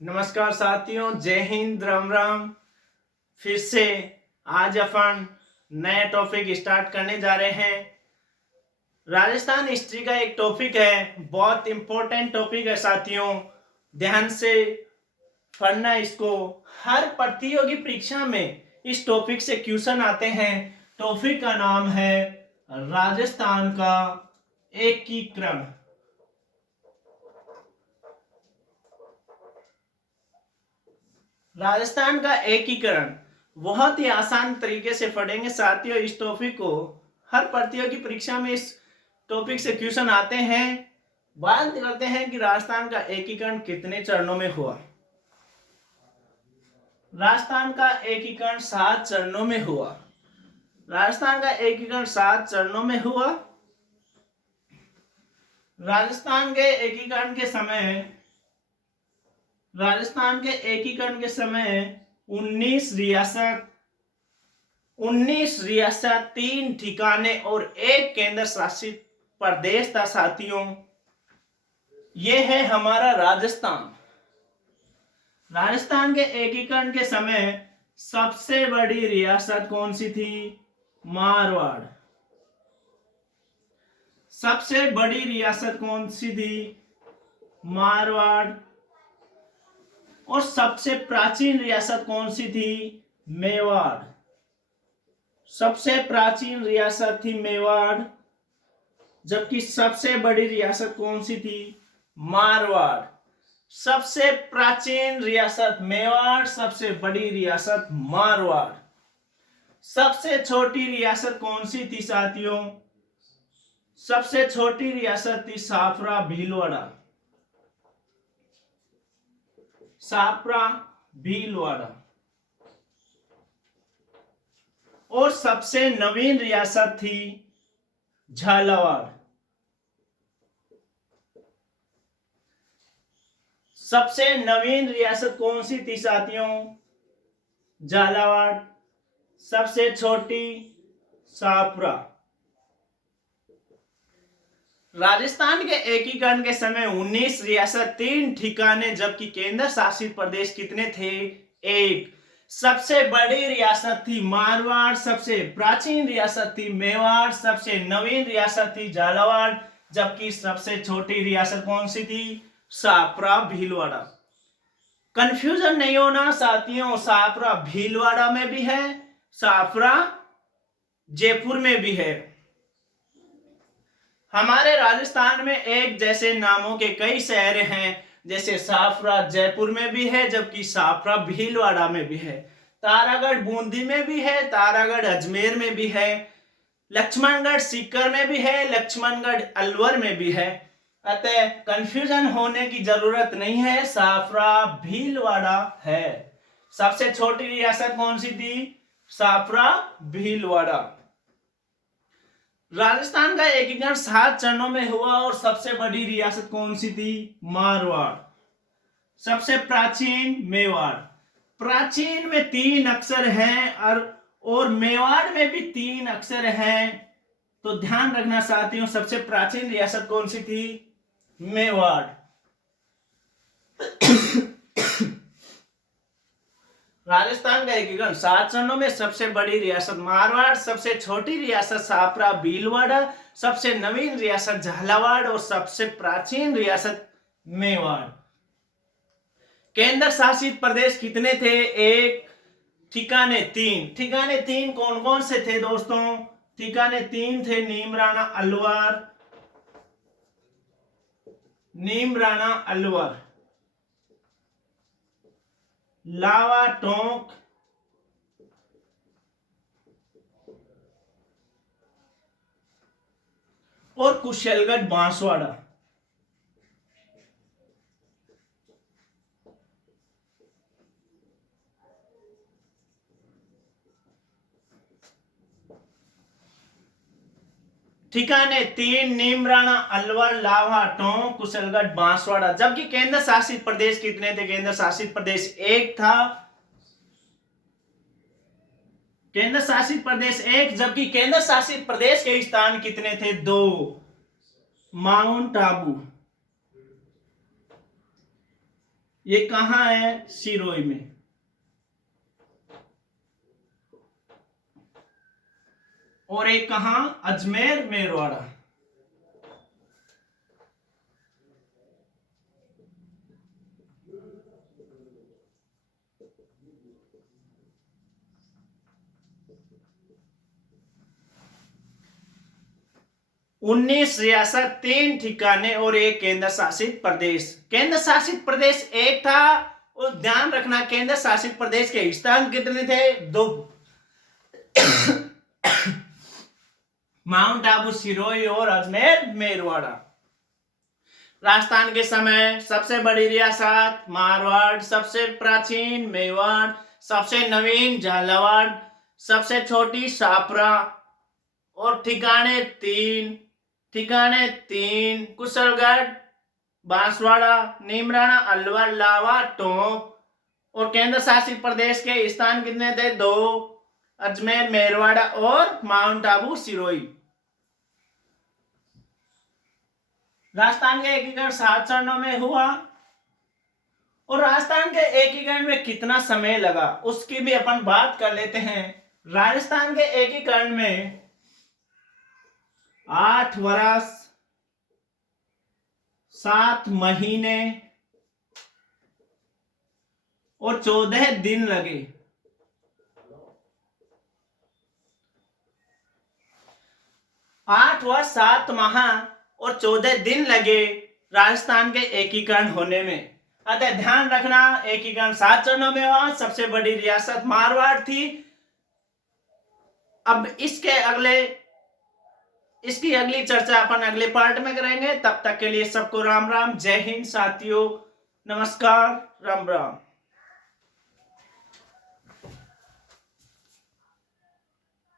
नमस्कार साथियों, जय हिंद, राम राम। फिर से आज अपन नया टॉपिक स्टार्ट करने जा रहे हैं। राजस्थान हिस्ट्री का एक टॉपिक है, बहुत इंपॉर्टेंट टॉपिक है साथियों, ध्यान से पढ़ना इसको। हर प्रतियोगी परीक्षा में इस टॉपिक से क्वेश्चन आते हैं। टॉपिक का नाम है राजस्थान का एकीकरण। राजस्थान का एकीकरण बहुत ही आसान तरीके से पढ़ेंगे साथियों। इस टॉपिक को हर प्रतियोगी परीक्षा में इस टॉपिक से क्वेश्चन आते हैं। बात करते हैं कि राजस्थान का एकीकरण कितने चरणों में हुआ। राजस्थान का एकीकरण 7 चरणों में हुआ। राजस्थान का एकीकरण 7 चरणों में हुआ। राजस्थान के एकीकरण के समय 19 रियासत 3 ठिकाने और 1 केंद्र शासित प्रदेश था साथियों। यह है हमारा राजस्थान। राजस्थान के एकीकरण के समय सबसे बड़ी रियासत कौन सी थी? मारवाड़। सबसे बड़ी रियासत कौन सी थी? मारवाड़। और सबसे प्राचीन रियासत कौन सी थी? मेवाड़। सबसे प्राचीन रियासत थी मेवाड़, जबकि सबसे बड़ी रियासत कौन सी थी? मारवाड़। सबसे प्राचीन रियासत मेवाड़, सबसे बड़ी रियासत मारवाड़। सबसे छोटी रियासत कौन सी थी साथियों? सबसे छोटी रियासत थी साफरा भीलवाड़ा। साफरा भीलवाड़ा। और सबसे नवीन रियासत थी झालावाड़। सबसे नवीन रियासत कौन सी थी साथियों? झालावाड़। सबसे छोटी साफरा। राजस्थान के एकीकरण के समय 19 रियासत 3 ठिकाने, जबकि केंद्र शासित प्रदेश कितने थे? 1। सबसे बड़ी रियासत थी मारवाड़, सबसे प्राचीन रियासत थी मेवाड़, सबसे नवीन रियासत थी झालावाड़, जबकि सबसे छोटी रियासत कौन सी थी? साफरा भीलवाड़ा। कंफ्यूजन नहीं होना साथियों, साफरा भीलवाड़ा में भी है, साफरा जयपुर में भी है। हमारे राजस्थान में एक जैसे नामों के कई शहर हैं, जैसे साफरा जयपुर में भी है, जबकि साफरा भीलवाड़ा में भी है। तारागढ़ बूंदी में भी है, तारागढ़ अजमेर में भी है, लक्ष्मणगढ़ सीकर में भी है, लक्ष्मणगढ़ अलवर में भी है। अतः कंफ्यूजन होने की जरूरत नहीं है, साफरा भीलवाड़ा है। सबसे छोटी रियासत कौन सी थी? साफरा भीलवाड़ा। राजस्थान का एकीकरण 7 चरणों में हुआ और सबसे बड़ी रियासत कौन सी थी? मारवाड़। सबसे प्राचीन मेवाड़। प्राचीन में 3 अक्षर हैं और मेवाड़ में भी 3 अक्षर हैं, तो ध्यान रखना साथियों, सबसे प्राचीन रियासत कौन सी थी? मेवाड़। राजस्थान का एकीकरण 7 चरणों में सबसे बड़ी रियासत मारवाड़, सबसे छोटी रियासत साफरा भीलवाड़ा, सबसे नवीन रियासत झालावाड़ और सबसे प्राचीन रियासत मेवाड़। केंद्र शासित प्रदेश कितने थे? 1। ठिकाने 3। ठिकाने 3 कौन कौन से थे दोस्तों? ठिकाने 3 थे नीमराणा अलवर, लावा टोंक और कुशलगढ़ बांसवाड़ा। ठिकाने 3 नीमराणा अलवर, लावा टोंक, कुशलगढ़ बांसवाड़ा। जबकि केंद्र शासित प्रदेश कितने थे? केंद्र शासित प्रदेश 1 था। केंद्र शासित प्रदेश 1, जबकि केंद्र शासित प्रदेश के स्थान कितने थे? 2। माउंट आबू, ये कहाँ है? सिरोही में। और एक कहाँ? अजमेर मेरवाड़ा। उन्नीस रियासत, 3 ठिकाने और एक केंद्र शासित प्रदेश। केंद्र शासित प्रदेश एक था, और ध्यान रखना केंद्र शासित प्रदेश के स्थान कितने थे? 2। माउंट आबू, सिरोही और अजमेर मेरवाड़ा। राजस्थान के समय सबसे बड़ी रियासत मारवाड़, सबसे प्राचीन मेवाड़, सबसे नवीन झालावाड़, सबसे छोटी शाहपुरा, और ठिकाने 3 कुशलगढ़, बांसवाड़ा, नीमराणा, अलवर, लावा, टोंक। और केंद्र शासित प्रदेश के स्थान कितने थे? 2, अजमेर मेरवाड़ा और माउंट आबू सिरोही। राजस्थान के एकीकरण 7 चरणों में हुआ, और राजस्थान के एकीकरण में कितना समय लगा उसकी भी अपन बात कर लेते हैं। राजस्थान के एकीकरण में 8 वर्ष 7 महीने और 14 दिन लगे। 8 वर्ष 7 माह और 14 दिन लगे राजस्थान के एकीकरण होने में। अतः ध्यान रखना, एकीकरण 7 चरणों में हुआ। सबसे बड़ी रियासत मारवाड़ थी। अब इसकी अगली चर्चा अपन अगले पार्ट में करेंगे। तब तक के लिए सबको राम राम, जय हिंद साथियों, नमस्कार, राम राम।